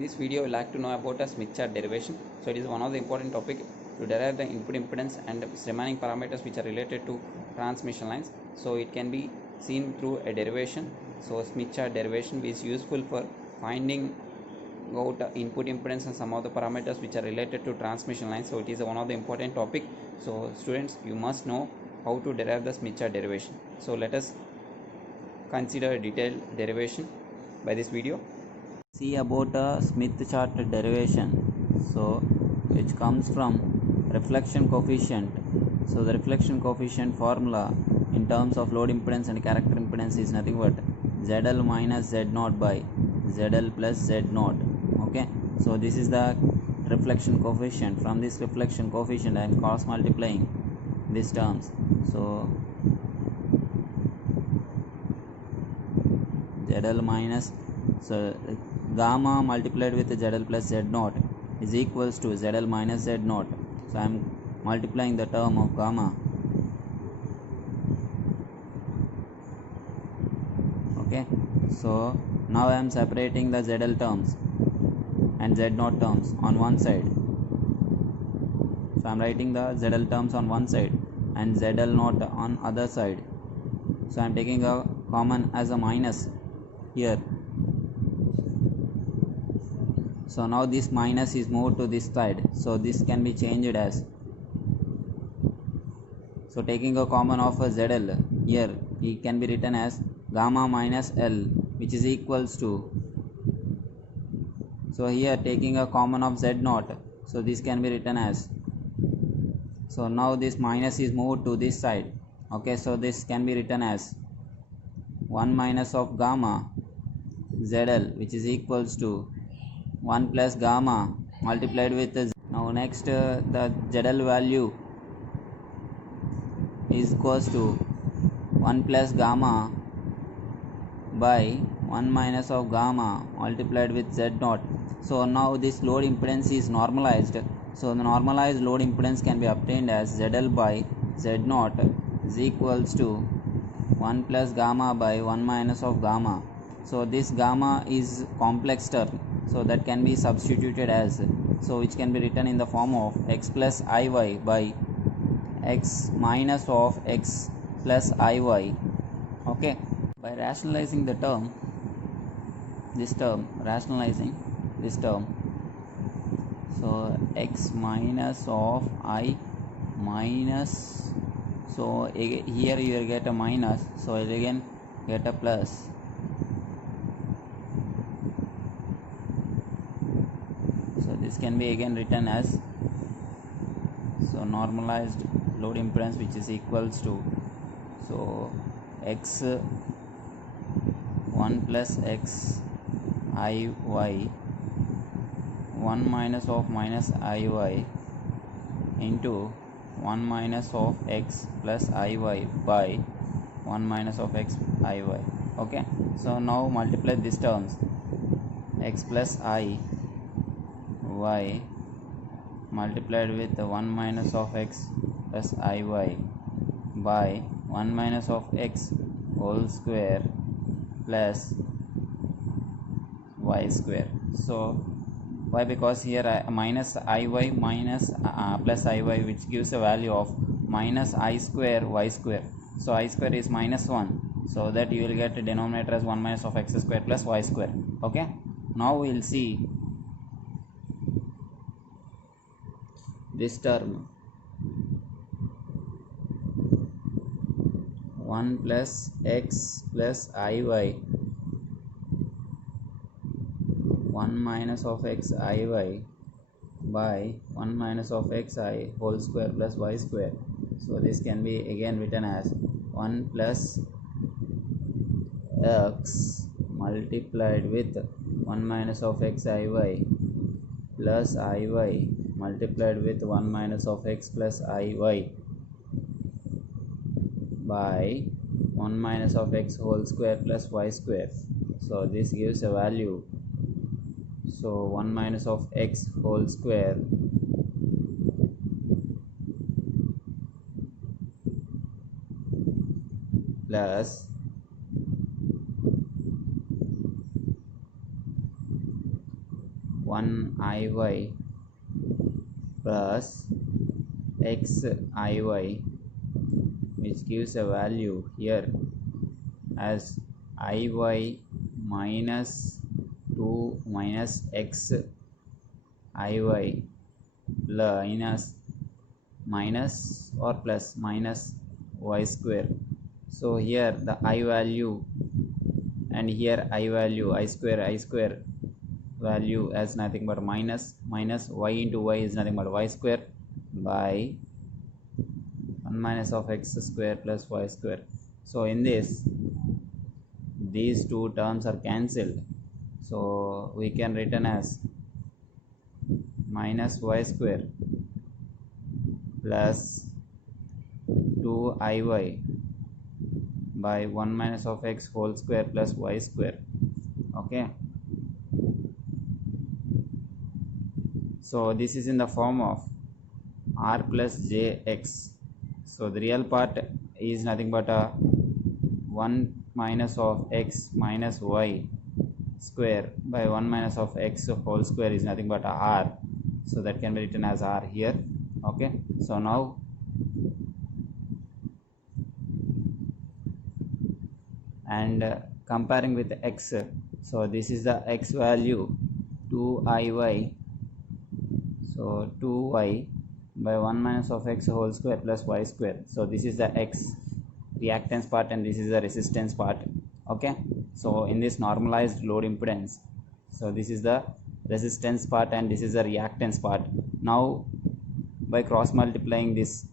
in this video, we'd like to know about a Smith chart derivation. So it is one of the important topic to derive the input impedance and remaining parameters which are related to transmission lines. So it can be seen through a derivation. So Smith chart derivation is useful for finding out input impedance and some of the parameters which are related to transmission lines. So it is one of the important topic. So students, you must know how to derive the Smith chart derivation. So let us consider a detailed derivation by this video. See about a Smith chart derivation, so which comes from reflection coefficient. So the reflection coefficient formula in terms of load impedance and character impedance is nothing but ZL minus Z0 by ZL plus Z0. Okay, so this is the reflection coefficient. From this reflection coefficient I am cross multiplying these terms. So ZL minus, so gamma multiplied with ZL plus Z0 is equals to ZL minus Z0. So I am multiplying the term of gamma. Okay, so now I am separating the ZL terms and Z0 terms on one side. So I am writing the ZL terms on one side and ZL0 on other side. So I am taking a common as a minus here. So now this minus is moved to this side, so this can be changed as, so taking a common of a ZL here, it can be written as gamma minus L, which is equals to, so here taking a common of Z0, so this can be written as, so now this minus is moved to this side. Okay, so this can be written as 1 minus of gamma ZL, which is equals to 1 plus gamma multiplied with the, now next the ZL value is equals to 1 plus gamma by 1 minus of gamma multiplied with Z0. So now this load impedance is normalized. So the normalized load impedance can be obtained as ZL by Z0 is equals to 1 plus gamma by 1 minus of gamma. So this gamma is complex term, so that can be substituted as, so which can be written in the form of x plus iy by x minus of x plus iy. Okay, by rationalizing the term, rationalizing this term, so x minus of I minus, so here you will get a minus, so you again get a plus. So this can be again written as, so normalized load impedance, which is equals to, so x 1 plus x iy 1 minus of minus iy into 1 minus of x plus iy by 1 minus of x iy. Okay, so now multiply these terms, x plus I y multiplied with 1 minus of x plus iy by 1 minus of x whole square plus y square. So why? Because here minus iy minus plus iy, which gives a value of minus I square y square. So I square is minus 1, so that you will get a denominator as 1 minus of x square plus y square. Okay, now we will see this term 1 plus x plus iy 1 minus of x iy by 1 minus of xi whole square plus y square. So this can be again written as 1 plus x multiplied with 1 minus of xiy plus iy multiplied with 1 minus of x plus iy by 1 minus of x whole square plus y square. So this gives a value, so 1 minus of x whole square plus 1iy plus xiy, which gives a value here as iy minus 2 minus x iy minus or plus minus y square. So here the I value and here I value I square value as nothing but minus y into y is nothing but y square by 1 minus of x square plus y square. So in this, these two terms are cancelled, so we can written as minus y square plus 2iy by 1 minus of x whole square plus y square. Okay, so this is in the form of r plus jx. So the real part is nothing but a 1 minus of x minus y square by 1 minus of x whole square is nothing but a r, so that can be written as r here. Okay, so now and comparing with x, so this is the x value 2iy, so 2y by 1 minus of x whole square plus y square. So this is the x reactance part and this is the resistance part. Okay, so in this normalized load impedance, so this is the resistance part and this is the reactance part. Now by cross multiplying this,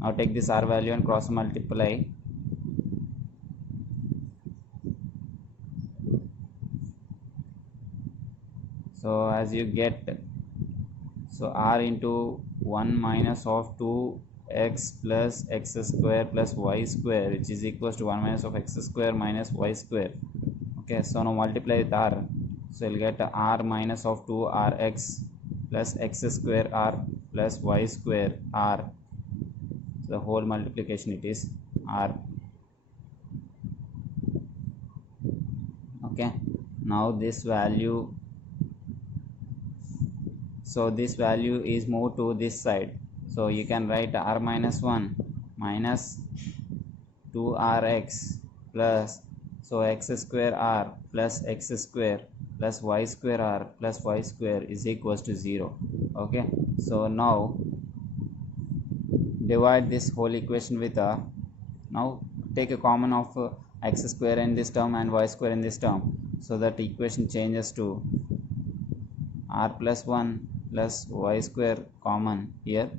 now take this r value and cross multiply. So as you get, so r into 1 minus of 2x plus x square plus y square, which is equals to 1 minus of x square minus y square. Okay, so now multiply with r, so you'll get r minus of 2rx plus x square r plus y square r, so the whole multiplication it is r. Okay, now this value, so this value is moved to this side, so you can write r minus 1 minus 2rx plus, so x square r plus x square plus y square r plus y square is equals to 0. Okay, so now divide this whole equation with a, now take a common of x square in this term and y square in this term, so that equation changes to r plus 1 plus y square common here,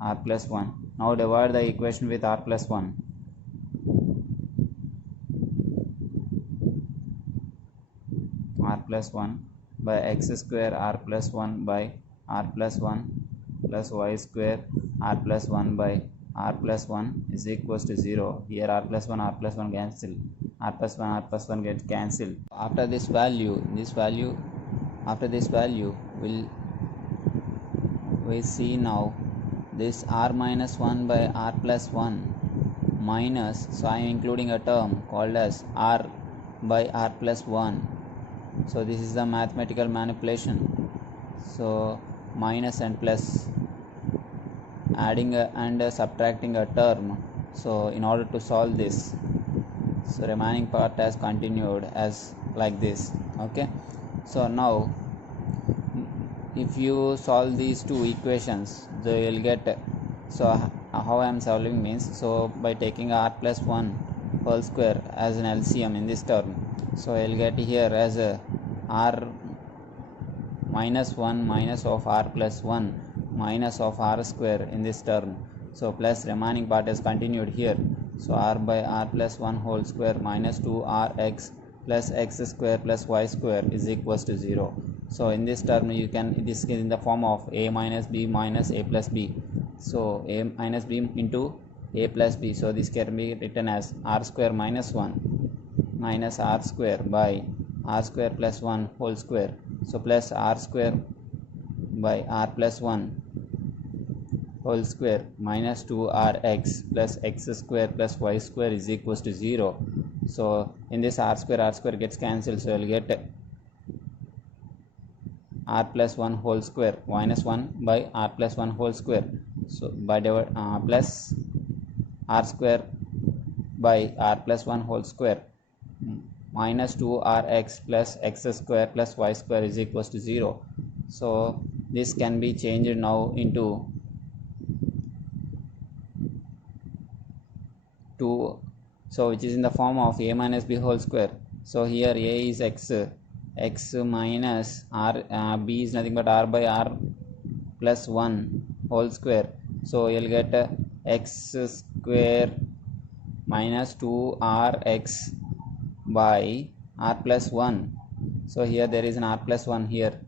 r plus 1. Now divide the equation with r plus 1. R plus 1 by x square r plus 1 by r plus 1 plus y square r plus 1 by r plus 1 is equals to 0. Here r plus 1 cancel, r plus 1 gets cancelled. After this value we see now this r minus 1 by r plus 1 minus, so I am including a term called as r by r plus 1. So this is the mathematical manipulation, so minus and plus, adding and subtracting a term. So in order to solve this, so remaining part has continued as like this. Okay, so now if you solve these two equations, so you will get, so how I am solving means, so by taking r plus 1 whole square as an LCM in this term, so I will get here as a r minus 1 minus of r plus 1 minus of r square in this term, so plus remaining part is continued here, so r by r plus 1 whole square minus 2rx plus x square plus y square is equals to 0. So in this term you can, this is in the form of a minus b minus a plus b, so a minus b into a plus b, so this can be written as r square minus 1 minus r square by r square plus 1 whole square, so plus r square by r plus 1 whole square minus 2rx plus x square plus y square is equals to 0. So in this r square gets cancelled, so you'll get r plus 1 whole square minus 1 by r plus 1 whole square, so by plus r square by r plus 1 whole square minus 2rx plus x square plus y square is equals to 0. So this can be changed now into 2, so which is in the form of a minus b whole square. So here a is x minus r, b is nothing but r by r plus 1 whole square. So you'll get x square minus 2rx by r plus 1. So here there is an r plus 1 here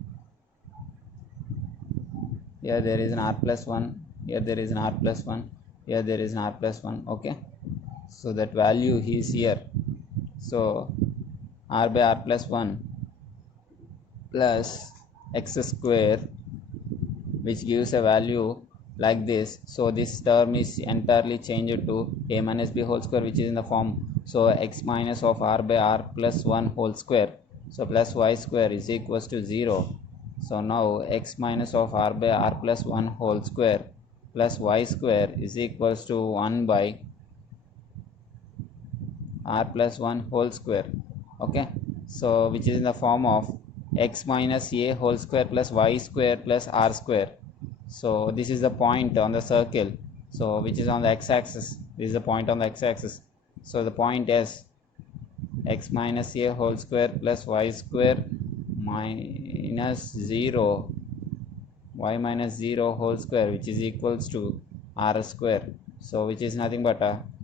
there is an r plus 1, here there is an r plus 1, here there is an r plus 1. Okay, so that value is here. So r by r plus 1 plus x square, which gives a value like this. So this term is entirely changed to a minus b whole square, which is in the form, so x minus of r by r plus 1 whole square, so plus y square is equals to 0. So now x minus of r by r plus 1 whole square plus y square is equals to 1 by r plus 1 whole square. Okay, so which is in the form of x minus a whole square plus y square plus r square. So this is the point on the circle, so which is on the x-axis. This is the point on the x-axis. So the point is x minus a whole square plus y square minus 0 y minus 0 whole square, which is equals to r square. So which is nothing but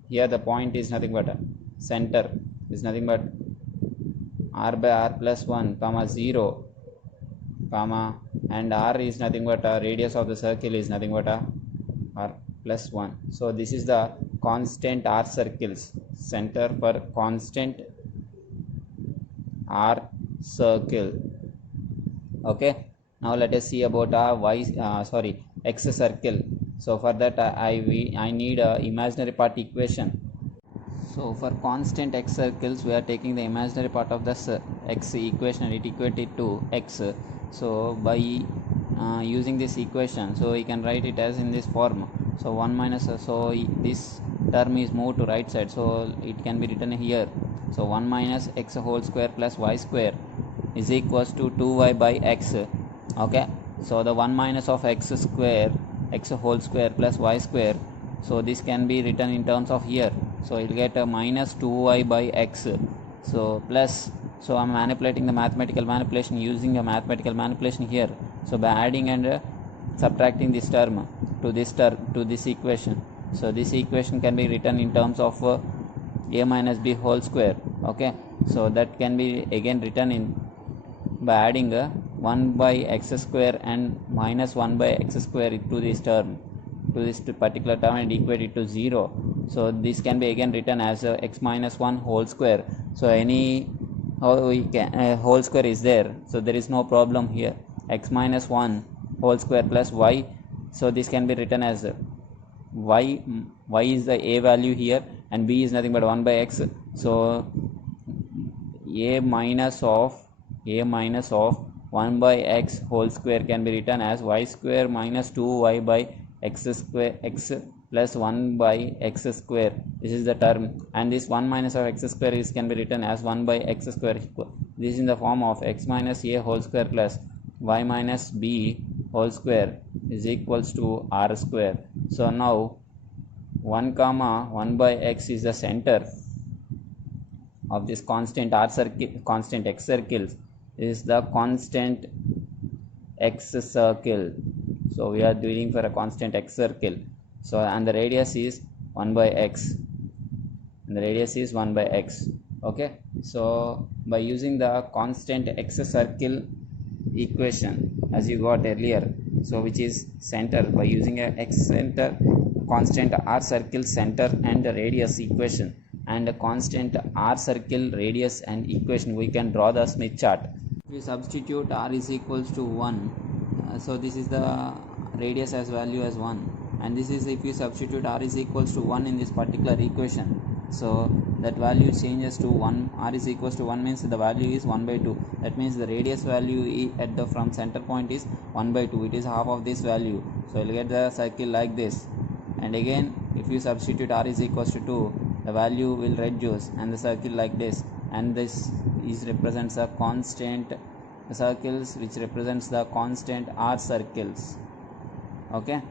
here the point is nothing but center is nothing but r by r plus 1 comma 0 comma, and r is nothing but radius of the circle is nothing but r plus 1. So this is the constant r circles, center for constant r circle. Okay, now let us see about x circle. So for that I need a imaginary part equation. So for constant x circles, we are taking the imaginary part of the x equation and it equated to x. So by using this equation, so we can write it as in this form. So 1 minus, so this term is moved to right side, so it can be written here. So 1 minus x whole square plus y square is equals to 2y by x. Okay, so the 1 minus of x square, x whole square plus y square, so this can be written in terms of here. So you'll get a minus 2y by x. So plus, so I'm manipulating the mathematical manipulation, using a mathematical manipulation here. So by adding and subtracting this term to this equation, so this equation can be written in terms of a minus b whole square. Okay, so that can be again written in by adding 1 by x square and minus 1 by x square to this term, to this particular term, and equate it to 0. So this can be again written as x minus 1 whole square. So any whole square is there, so there is no problem here. X minus 1 whole square plus y, so this can be written as y is the a value here and b is nothing but 1 by x. So a minus of 1 by x whole square can be written as y square minus 2y by x square, x plus 1 by x square. This is the term, and this 1 minus of x square is can be written as 1 by x square. This is in the form of x minus a whole square plus y minus b whole square is equals to r square. So now 1 comma 1 by x is the center of this constant r circle, constant x circle is the constant x circle. So we are dealing for a constant x circle. So and the radius is 1 by x, and the radius is 1 by x. Okay, so by using the constant x circle equation as you got earlier, so which is center, by using a x center, constant r circle center and the radius equation, and a constant r circle radius and equation, we can draw the Smith chart. We substitute r is equals to 1, so this is the radius as value as 1, and this is if you substitute r is equals to 1 in this particular equation, so that value changes to 1. R is equals to 1 means the value is 1 by 2. That means the radius value at the from center point is 1 by 2. It is half of this value, so I'll get the circle like this. And again, if you substitute R is equals to 2, the value will reduce and the circle like this, and this is represents a constant circles which represents the constant R circles. Okay,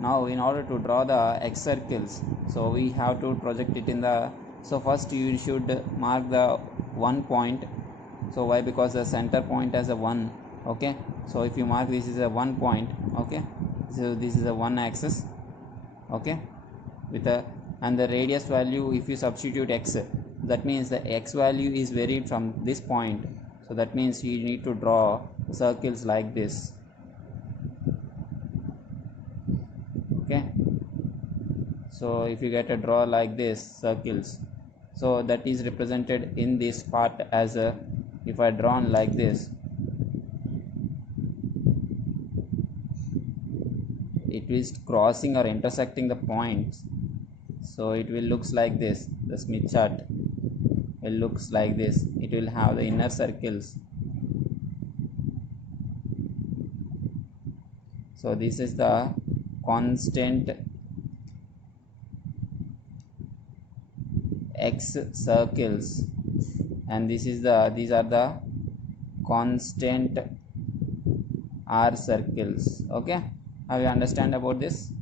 now in order to draw the X circles, so we have to project it in the, so first you should mark the 1 point. So why? Because the center point has a 1. Okay, so if you mark this is a 1 point, okay, so this is a 1 axis, okay, with a, and the radius value if you substitute X, that means the X value is varied from this point, so that means you need to draw circles like this. Okay, so if you get a draw like this circles, so that is represented in this part as a, if I drawn like this, it is crossing or intersecting the points, so it will looks like this. The Smith chart will looks like this. It will have the inner circles. So this is the constant X circles, and this is the, these are the constant R circles. Okay, have you understand about this?